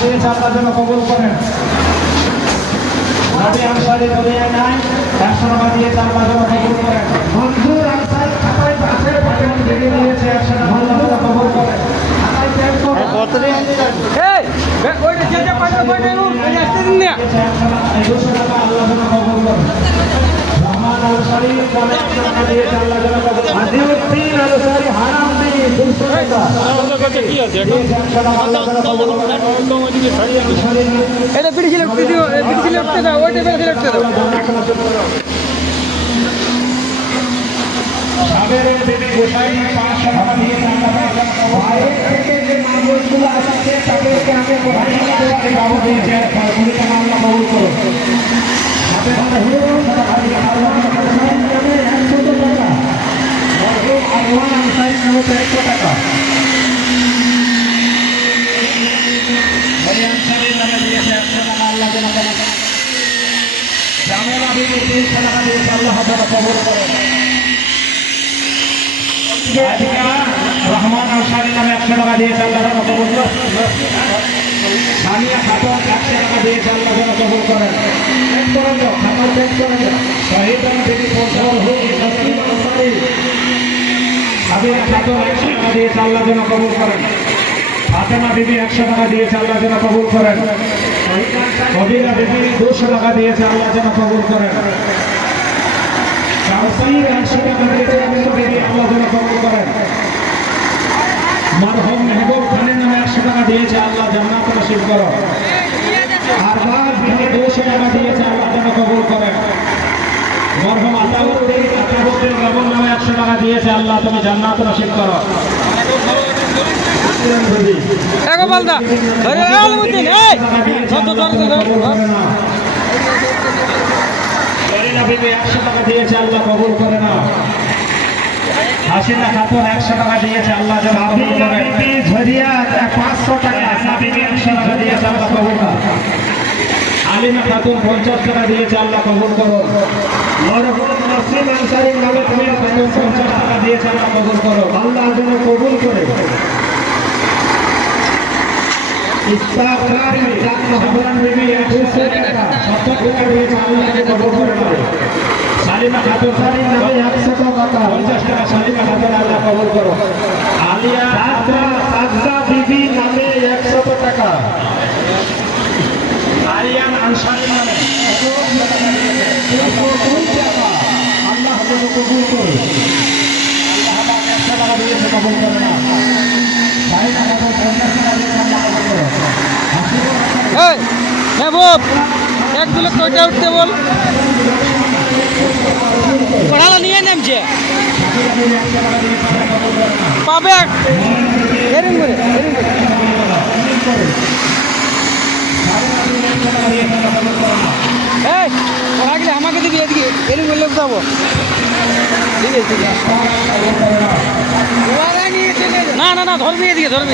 দিয়েছে আল্লাহ যেন কবুল করেন। নবী আনসারী দুনিয়ায় নাই, 100 টাকা দিয়েছে আল্লাহ যেন কবুল করেন। মনজুর আনসারী খাতায় পাশে বাটন দিয়ে দিয়েছে 100 টাকা আল্লাহ যেন কবুল করেন। খাতায় ট্যাগ করুন। এই ওইটা যেটা পাইছো কয়টা রুম এই আসতে দিন না 200 টাকা আল্লাহ যেন কবুল করেন। রহমান আনসারী কালে 100 টাকা দিয়েছে আল্লাহ যেন কবুল করেন। আজিউদ্দিন আনসারী হারামদি 200 টাকা আমাদের কাছে কি আছে এটা 100 টাকা আল্লাহ যেন কবুল করেন। এটা বিড়ি সিলেক্ট দিও বিড়ি সিলেক্ট দাও ওইটা বিড়ি সিলেক্ট দাও সাবেরের দেবী গোসাই 500 টাকা দিয়ে বাইরে থেকে যে মানুষগুলো আসছে তাদেরকে আমি কোথায় দেওয়ার বাবু দিয়েছে 20 টাকা আল্লাহ কবুল করুন। সাবের হুজুর ভাই আল্লাহ নামে 100 টাকা মরহুম আল্লাহ আনসারী নামে 100 টাকা ভাই আনসারী নামে দিয়েছে 100 টাকা আল্লাহ যেন কবুল করেন। জামেলা বিবি 300 টাকা দিয়েছে আল্লাহ যেন কবুল করেন। রহমান আনসারী নামে 100 টাকা দিয়েছে আল্লাহ যেন কবুল করেন। সানিয়া খাতুন 100 টাকা দিয়েছে আল্লাহ যেন কবুল করেন। এক করে দাও, খাতা চেক করে দাও। শহীদান বিবি পৌঁছার হুক তসলিম আনসারী সাবিরা খাতুন 100 টাকা দিয়েছে আল্লাহ যেন কবুল করেন। ফাতেমা বিবি 100 টাকা দিয়েছে আল্লাহ যেন কবুল করেন। কবিরা বিবি 200 টাকা দিয়েছে আল্লাহ যেন কবুল করেন। কাউসার 100 টাকা দিয়েছে আল্লাহ যেন কবুল করেন। মরহুম মেহবুব খানের নামে 100 টাকা দিয়েছে আল্লাহ জান্নাত নসিব করো। আরবাজ বিবি 200 টাকা দিয়েছে আল্লাহ যেন কবুল করেন। মরহুম আতাউদ্দিন রমন নামে 100 টাকা দিয়েছে আল্লাহ তুমি জান্নাত নসিব করো। এগো বলদা ধরে আলমুদ্দিন এই যত ধরে করিনা বিবি 100 টাকা দিয়েছে আল্লাহ কবুল করে না। হাসিনা খাতুন 100 টাকা দিয়েছে আল্লাহ যেন কবুল করেন। ঝরিয়া 500 টাকা হাসিনা বিবি 100 টাকা দিয়েছে আল্লাহ কবুল করেন। আলিমা খাতুন 50 টাকা দিয়েছে আল্লাহ কবুল করুন। মরহুম নাসিম আনসারী নামে 50 টাকা দিয়েছে আল্লাহ কবুল করো। আল্লাহ যেন কবুল করে। ইস্তাগফার জান মোহাম্মদ বিবি 100 টাকা 70 টাকা দিয়েছে আল্লাহ যেন কবুল করে। সালিমা খাতুন নামে 100 টাকা 50 টাকা সালিমা খাতুন আল্লাহ কবুল করো। আলিয়া সাজদা বিবি নামে 100 টাকা। আরিয়ান আনসারী নামে 100 টাকা আল্লাহ যেন কবুল করে। আল্লাহ পাক 100 টাকা দিয়েছে কবুল করে না। সালিমা খাতুন 50 টাকা দিয়েছে আল্লাহ কবুল করো। এই মেহবুব এক দু লোক কয়টা উঠতে বল পড়ালা নিয়ে নামছে পাবে এরকম করে এই পড়াগলে আমাকে দিবি এদিকে এরকম করলে যাবো ঠিক আছে না না না ধরবি এদিকে ধরবি